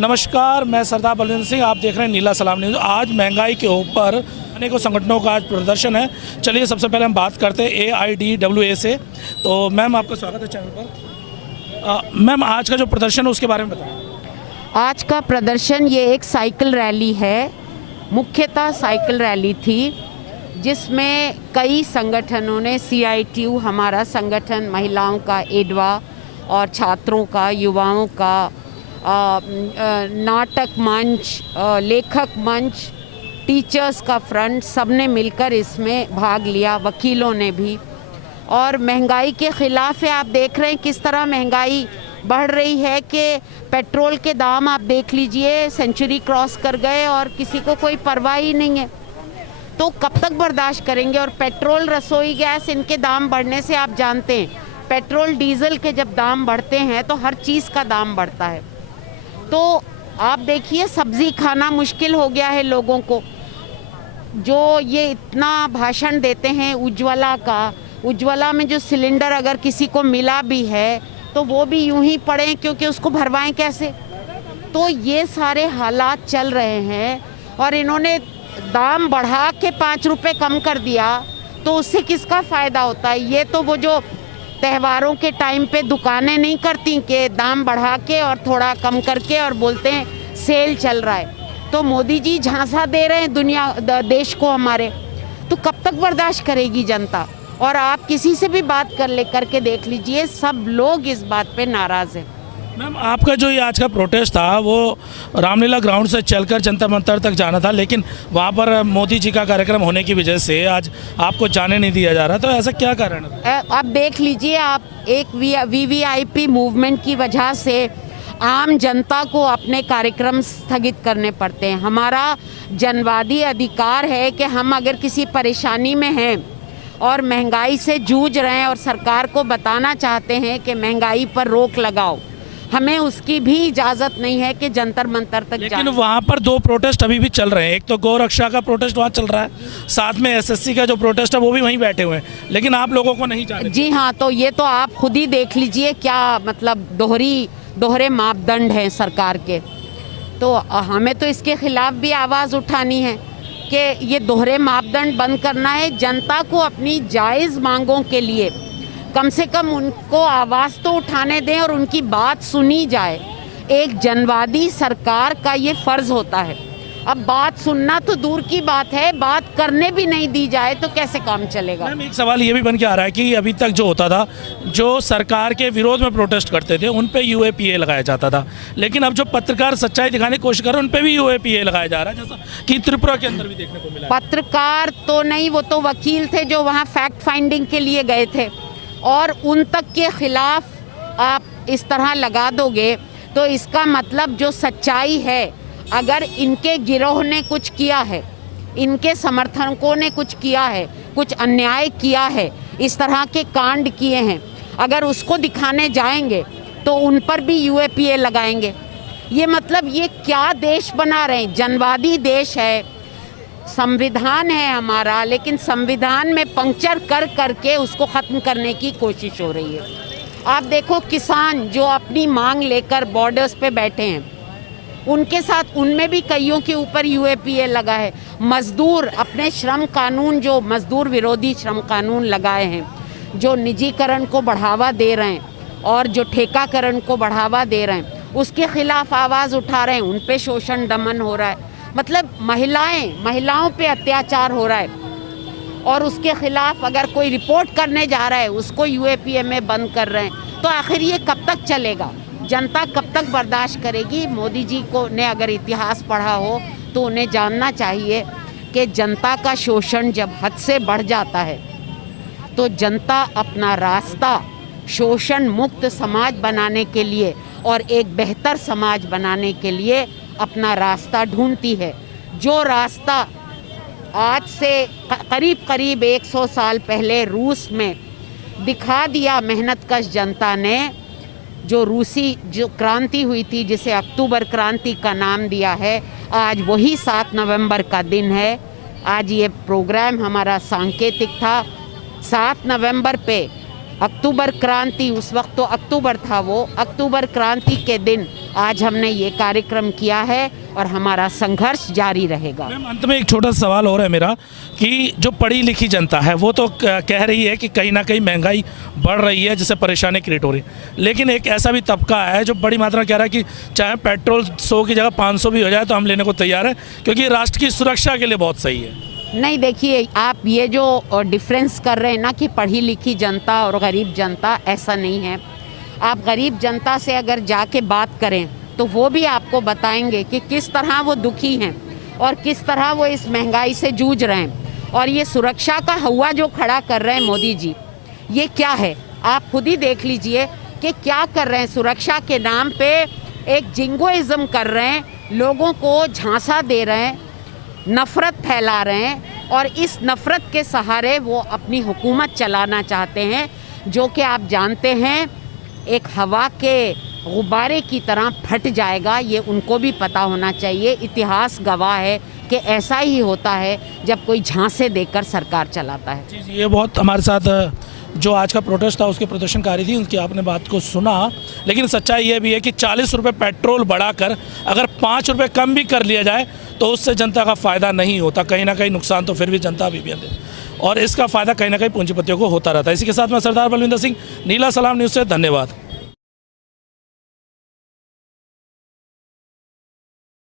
नमस्कार, मैं सरदार बलविंदर सिंह, आप देख रहे हैं नीला सलाम न्यूज़। आज महंगाई के ऊपर अनेकों संगठनों का आज प्रदर्शन है। चलिए सबसे पहले हम बात करते हैं AIDWA से। तो मैम, आपका स्वागत है चैनल पर। मैम, आज का जो प्रदर्शन है उसके बारे में बताएं। आज का प्रदर्शन ये एक साइकिल रैली है, मुख्यतः साइकिल रैली थी जिसमें कई संगठनों ने, CITU हमारा संगठन, महिलाओं का एडवा और छात्रों का, युवाओं का, नाटक मंच, लेखक मंच, टीचर्स का फ्रंट, सबने मिलकर इसमें भाग लिया, वकीलों ने भी। और महंगाई के ख़िलाफ़ है। आप देख रहे हैं किस तरह महंगाई बढ़ रही है कि पेट्रोल के दाम आप देख लीजिए, सेंचुरी क्रॉस कर गए और किसी को कोई परवाह ही नहीं है। तो कब तक बर्दाश्त करेंगे। और पेट्रोल, रसोई गैस, इनके दाम बढ़ने से आप जानते हैं, पेट्रोल डीजल के जब दाम बढ़ते हैं तो हर चीज़ का दाम बढ़ता है। तो आप देखिए, सब्ज़ी खाना मुश्किल हो गया है लोगों को। जो ये इतना भाषण देते हैं उज्ज्वला का, उज्ज्वला में जो सिलेंडर अगर किसी को मिला भी है तो वो भी यूं ही पड़े, क्योंकि उसको भरवाएं कैसे। तो ये सारे हालात चल रहे हैं और इन्होंने दाम बढ़ा के 5 रुपये कम कर दिया, तो उससे किसका फ़ायदा होता है। ये तो वो जो त्योहारों के टाइम पे दुकानें नहीं करती कि दाम बढ़ा के और थोड़ा कम करके और बोलते हैं सेल चल रहा है। तो मोदी जी झांसा दे रहे हैं देश को हमारे। तो कब तक बर्दाश्त करेगी जनता। और आप किसी से भी बात करके देख लीजिए, सब लोग इस बात पे नाराज़ हैं। मैम, आपका जो ये आज का प्रोटेस्ट था वो रामलीला ग्राउंड से चलकर जंतर मंतर तक जाना था, लेकिन वहाँ पर मोदी जी का कार्यक्रम होने की वजह से आज आपको जाने नहीं दिया जा रहा। तो ऐसा क्या कारण है? आप देख लीजिए, आप एक VVIP मूवमेंट की वजह से आम जनता को अपने कार्यक्रम स्थगित करने पड़ते हैं। हमारा जनवादी अधिकार है कि हम अगर किसी परेशानी में हैं और महंगाई से जूझ रहे हैं और सरकार को बताना चाहते हैं कि महंगाई पर रोक लगाओ, हमें उसकी भी इजाज़त नहीं है कि जंतर मंतर तक। लेकिन वहाँ पर 2 प्रोटेस्ट अभी भी चल रहे हैं। एक तो गौ रक्षा का प्रोटेस्ट वहाँ चल रहा है, साथ में SSC का जो प्रोटेस्ट है वो भी वहीं बैठे हुए हैं, लेकिन आप लोगों को नहीं जाने। जी हाँ, तो ये तो आप खुद ही देख लीजिए, क्या मतलब दोहरे मापदंड हैं सरकार के। तो हमें तो इसके खिलाफ भी आवाज़ उठानी है कि ये दोहरे मापदंड बंद करना है। जनता को अपनी जायज़ मांगों के लिए कम से कम उनको आवाज़ तो उठाने दें और उनकी बात सुनी जाए। एक जनवादी सरकार का ये फ़र्ज़ होता है। अब बात सुनना तो दूर की बात है, बात करने भी नहीं दी जाए तो कैसे काम चलेगा। मैम, एक सवाल ये भी बन के आ रहा है कि अभी तक जो होता था, जो सरकार के विरोध में प्रोटेस्ट करते थे उन पे UAPA लगाया जाता था, लेकिन अब जो पत्रकार सच्चाई दिखाने की कोशिश कर रहे हैं उन पे भी UAPA लगाया जा रहा है, जैसा कि त्रिपुरा के अंदर भी देखने को मिला। पत्रकार तो नहीं, वो तो वकील थे जो वहाँ फैक्ट फाइंडिंग के लिए गए थे, और उन तक के ख़िलाफ़ आप इस तरह लगा दोगे तो इसका मतलब जो सच्चाई है, अगर इनके गिरोह ने कुछ किया है, इनके समर्थकों ने कुछ किया है, कुछ अन्याय किया है, इस तरह के कांड किए हैं, अगर उसको दिखाने जाएंगे तो उन पर भी UAPA लगाएंगे। ये मतलब ये क्या देश बना रहे हैं। जनवादी देश है, संविधान है हमारा, लेकिन संविधान में पंक्चर करके उसको ख़त्म करने की कोशिश हो रही है। आप देखो, किसान जो अपनी मांग लेकर बॉर्डर्स पे बैठे हैं, उनके साथ, उनमें भी कईयों के ऊपर UAPA लगा है। मज़दूर अपने श्रम कानून, जो मज़दूर विरोधी श्रम कानून लगाए हैं, जो निजीकरण को बढ़ावा दे रहे हैं और जो ठेकाकरण को बढ़ावा दे रहे हैं, उसके ख़िलाफ़ आवाज़ उठा रहे हैं। उन पे शोषण दमन हो रहा है, मतलब महिलाओं पे अत्याचार हो रहा है, और उसके ख़िलाफ़ अगर कोई रिपोर्ट करने जा रहा है उसको UAPA में बंद कर रहे हैं। तो आखिर ये कब तक चलेगा। जनता कब तक बर्दाश्त करेगी। मोदी जी को ने अगर इतिहास पढ़ा हो तो उन्हें जानना चाहिए कि जनता का शोषण जब हद से बढ़ जाता है तो जनता अपना रास्ता शोषण मुक्त समाज बनाने के लिए और एक बेहतर समाज बनाने के लिए अपना रास्ता ढूंढती है। जो रास्ता आज से करीब 100 साल पहले रूस में दिखा दिया मेहनतकश जनता ने, जो रूसी जो क्रांति हुई थी, जिसे अक्टूबर क्रांति का नाम दिया है, आज वही 7 नवंबर का दिन है। आज ये प्रोग्राम हमारा सांकेतिक था। 7 नवंबर पे अक्टूबर क्रांति, उस वक्त तो अक्टूबर था, वो अक्टूबर क्रांति के दिन आज हमने ये कार्यक्रम किया है और हमारा संघर्ष जारी रहेगा। मैम अंत में एक छोटा सा सवाल और है मेरा कि जो पढ़ी लिखी जनता है वो तो कह रही है कि कहीं ना कहीं महंगाई बढ़ रही है जिससे परेशानी क्रिएट हो रही है, लेकिन एक ऐसा भी तबका है जो बड़ी मात्रा में कह रहा है कि चाहे पेट्रोल 100 की जगह 500 भी हो जाए तो हम लेने को तैयार हैं क्योंकि राष्ट्र की सुरक्षा के लिए बहुत सही है। नहीं, देखिए आप ये जो डिफरेंस कर रहे हैं ना कि पढ़ी लिखी जनता और गरीब जनता, ऐसा नहीं है। आप गरीब जनता से अगर जाके बात करें तो वो भी आपको बताएंगे कि किस तरह वो दुखी हैं और किस तरह वो इस महंगाई से जूझ रहे हैं। और ये सुरक्षा का हवा जो खड़ा कर रहे हैं मोदी जी, ये क्या है आप खुद ही देख लीजिए कि क्या कर रहे हैं। सुरक्षा के नाम पे एक जिंगोइज्म कर रहे हैं, लोगों को झांसा दे रहे हैं, नफ़रत फैला रहे हैं और इस नफ़रत के सहारे वो अपनी हुकूमत चलाना चाहते हैं, जो कि आप जानते हैं एक हवा के गुब्बारे की तरह फट जाएगा। ये उनको भी पता होना चाहिए। इतिहास गवाह है कि ऐसा ही होता है जब कोई झांसे देकर सरकार चलाता है। जी, ये बहुत हमारे साथ जो आज का प्रोटेस्ट था उसके प्रदर्शनकारी थी, उनकी आपने बात को सुना, लेकिन सच्चाई ये भी है कि 40 रुपये पेट्रोल बढ़ाकर अगर 5 रुपये कम भी कर लिया जाए तो उससे जनता का फ़ायदा नहीं होता, कहीं ना कहीं नुकसान तो फिर भी जनता भी है और इसका फ़ायदा कहीं ना कहीं पूंजीपतियों को होता रहता है। इसी के साथ मैं सरदार बलविंदर सिंह, नीला सलाम न्यूज़ से धन्यवाद।